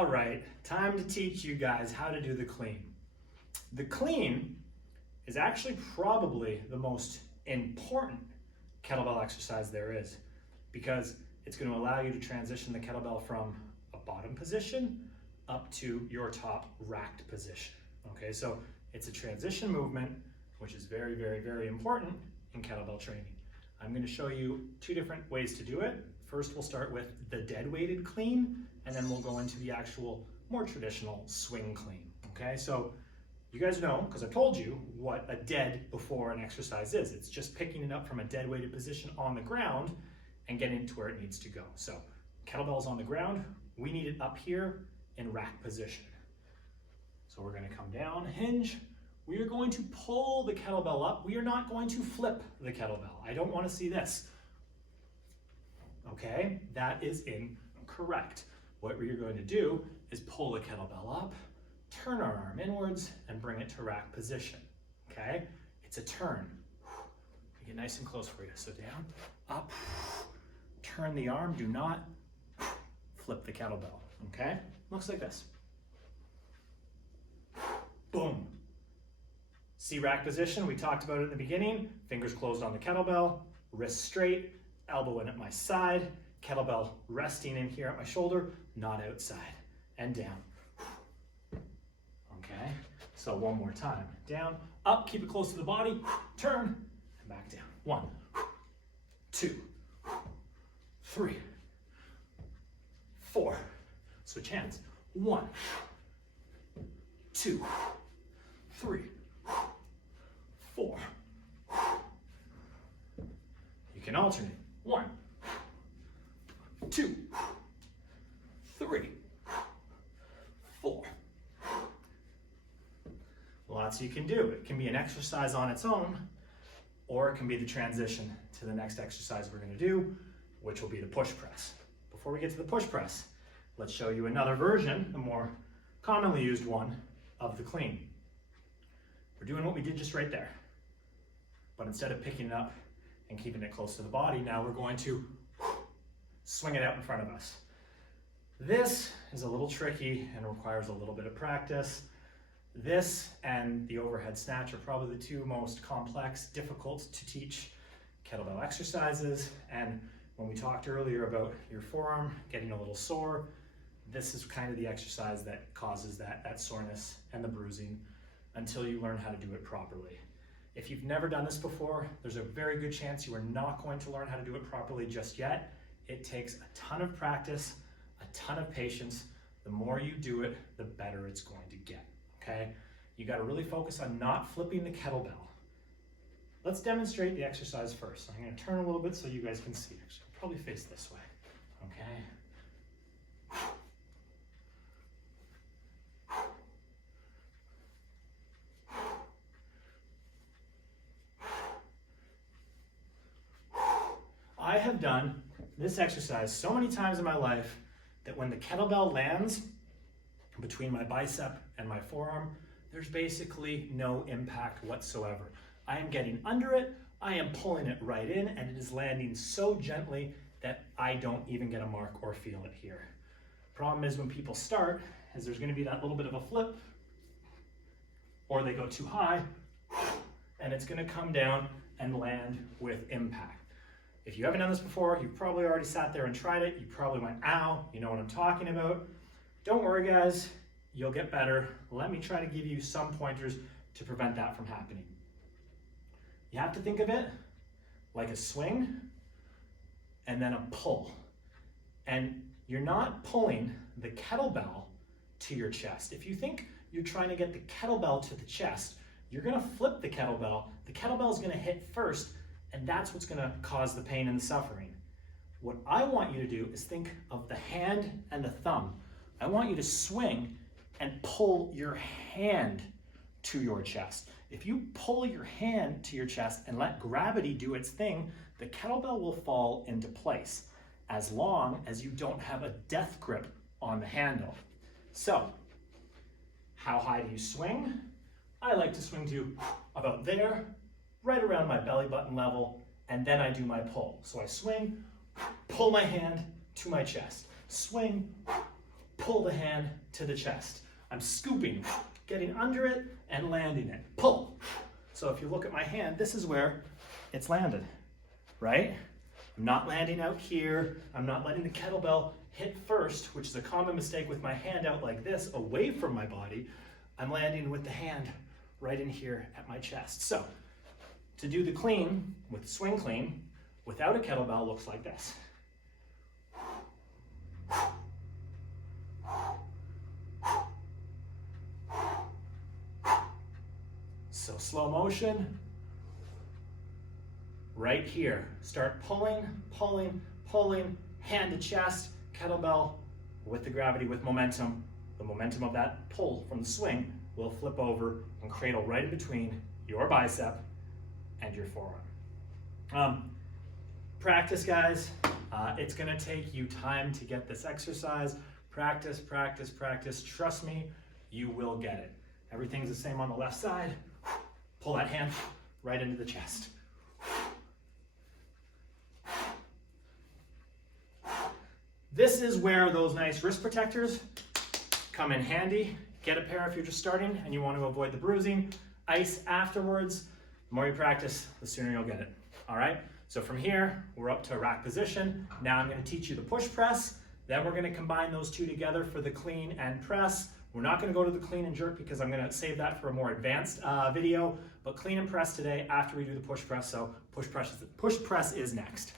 All right, time to teach you guys how to do the clean. The clean is actually probably the most important kettlebell exercise there is, because it's going to allow you to transition the kettlebell from a bottom position up to your top racked position. Okay, so it's a transition movement, which is very, very, very important in kettlebell training. I'm going to show you two different ways to do it. First, we'll start with the dead weighted clean, and then we'll go into the actual more traditional swing clean. Okay, so you guys know, because I told you, what a dead before an exercise is. It's just picking it up from a dead weighted position on the ground and getting it to where it needs to go. So kettlebell's on the ground, we need it up here in rack position. So we're going to come down, hinge. We are going to pull the kettlebell up. We are not going to flip the kettlebell. I don't want to see this. Okay, that is incorrect. What we're going to do is pull the kettlebell up, turn our arm inwards, and bring it to rack position. Okay, it's a turn. Get nice and close for you. So down, up, turn the arm. Do not flip the kettlebell. Okay, looks like this. Boom. See rack position, we talked about it in the beginning. Fingers closed on the kettlebell, wrist straight, elbow in at my side, kettlebell resting in here at my shoulder, not outside, and down. Okay, so one more time. Down, up, keep it close to the body, turn, and back down. 1, 2, 3, 4. Switch hands. 1, 2, 3, 4. You can alternate. 1, 2, 3, 4. Lots you can do. It can be an exercise on its own, or it can be the transition to the next exercise we're going to do, which will be the push press. Before we get to the push press, let's show you another version, the more commonly used one, of the clean. We're doing what we did just right there, but instead of picking it up and keeping it close to the body, now we're going to swing it out in front of us. This is a little tricky and requires a little bit of practice. This and the overhead snatch are probably the two most complex, difficult to teach kettlebell exercises. And when we talked earlier about your forearm getting a little sore, this is kind of the exercise that causes that soreness and the bruising until you learn how to do it properly. If you've never done this before, there's a very good chance you are not going to learn how to do it properly just yet. It takes a ton of practice, a ton of patience. The more you do it, the better it's going to get, okay? You gotta really focus on not flipping the kettlebell. Let's demonstrate the exercise first. I'm gonna turn a little bit so you guys can see. Actually, I'll probably face this way, okay? I have done this exercise so many times in my life that when the kettlebell lands between my bicep and my forearm, there's basically no impact whatsoever. I am getting under it, I am pulling it right in, and it is landing so gently that I don't even get a mark or feel it here. Problem is when people start, is there's gonna be that little bit of a flip, or they go too high, and it's gonna come down and land with impact. If you haven't done this before, you've probably already sat there and tried it. You probably went, ow, you know what I'm talking about. Don't worry guys, you'll get better. Let me try to give you some pointers to prevent that from happening. You have to think of it like a swing and then a pull. And you're not pulling the kettlebell to your chest. If you think you're trying to get the kettlebell to the chest, you're gonna flip the kettlebell. The kettlebell is gonna hit first, and that's what's gonna cause the pain and the suffering. What I want you to do is think of the hand and the thumb. I want you to swing and pull your hand to your chest. If you pull your hand to your chest and let gravity do its thing, the kettlebell will fall into place as long as you don't have a death grip on the handle. So, how high do you swing? I like to swing to about there, right around my belly button level, and then I do my pull. So I swing, pull my hand to my chest. Swing, pull pull the hand to the chest. I'm scooping, getting under it and landing it. Pull. So if you look at my hand, this is where it's landed, right? I'm not landing out here. I'm not letting the kettlebell hit first, which is a common mistake with my hand out like this, away from my body. I'm landing with the hand right in here at my chest. So to do the clean with swing clean without a kettlebell looks like this. So slow motion, right here. Start pulling, pulling, pulling, hand to chest, kettlebell with the gravity, with momentum. The momentum of that pull from the swing will flip over and cradle right in between your bicep and your forearm. Practice, guys. It's gonna take you time to get this exercise. Practice, practice, practice. Trust me, you will get it. Everything's the same on the left side. Pull that hand right into the chest. This is where those nice wrist protectors come in handy. Get a pair if you're just starting and you want to avoid the bruising. Ice afterwards. The more you practice, the sooner you'll get it. All right? So from here, we're up to rack position. Now I'm going to teach you the push press. Then we're going to combine those two together for the clean and press. We're not going to go to the clean and jerk because I'm going to save that for a more advanced video. But clean and press today after we do the push press. So push press is next.